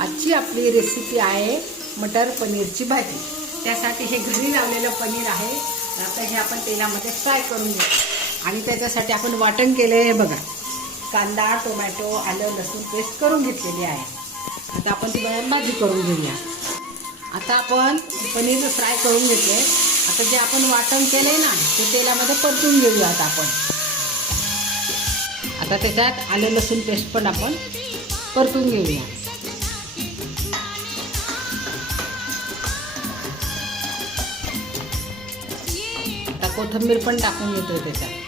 आजची आपली रेसिपी आहे मटर पनीरची भाजी। त्यासाठी हे घरी लावलेलं पनीर आहे। आता हे आपण तेलामध्ये फ्राय करून घेऊ आणि त्याच्यासाठी आपण वाटण केले हे बघा, कांदा टोमॅटो आलं लसूण पेस्ट करून घेतलेली आहे। आता आपण ती भाजी करून घेऊया। आता आपण पनीर फ्राय करून घेतले। आता जे आपण वाटण केले ना ते तेलामध्ये परतून घेऊया। आता त्याच्यात आलं लसूण पेस्ट पण आपण परतून घेऊया। आता कोथिंबीर पण टाकून घेतोय त्याच्यात।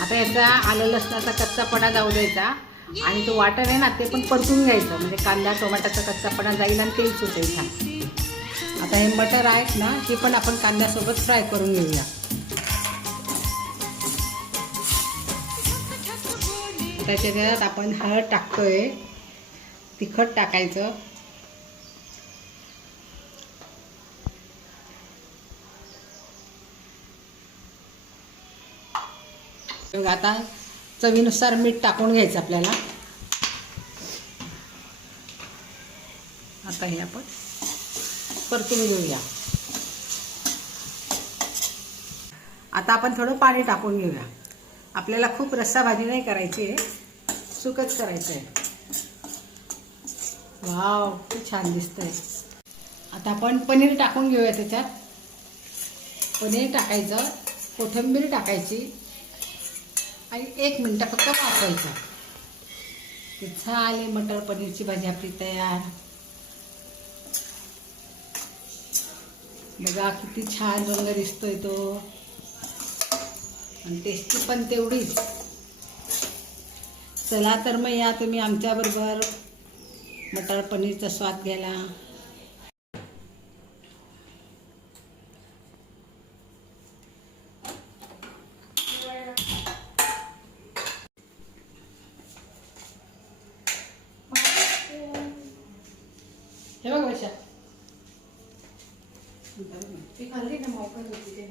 आता याचा आलं लसणाचा कच्चापणा जाऊ द्यायचा आणि तो वाटण आहे ना ते पण परतून घ्यायचं, म्हणजे कांदा टोमॅटोचा कच्चापणा जाईल आणि तेल सुटेल छान। आता हे मटर आहेत ना ते पण आपण कांद्यासोबत फ्राय करून घेऊया। त्याच्यात आपण हळद टाकतोय, तिखट टाकायचं, आता चवीनुसार मीठ टाकून घ्यायचं आपल्याला। आता हे आपण परतून घेऊया। आता आपण थोडं पाणी टाकून घेऊया। आपल्याला खूप रस्सा भाजी नाही करायची आहे, सुकच करायचं आहे। वाव, खूप छान दिसतंय। आता आपण पनीर टाकून घेऊया। त्याच्यात पनीर टाकायचं, कोथिंबीर टाकायची आणि 1 मिनिट फक्त वाफवायचं। ते झाली मटर पनीरची भाजी आपली तयार। बघा किती छान रंग दिसतोय तो, आणि टेस्टी पण तेवढीच। चला तर मग या तुम्ही आमच्याबरोबर मटर पनीरचा स्वाद घ्यायला। हे बघ वर्षा, ती खाल्ली ना मोकळी होती ते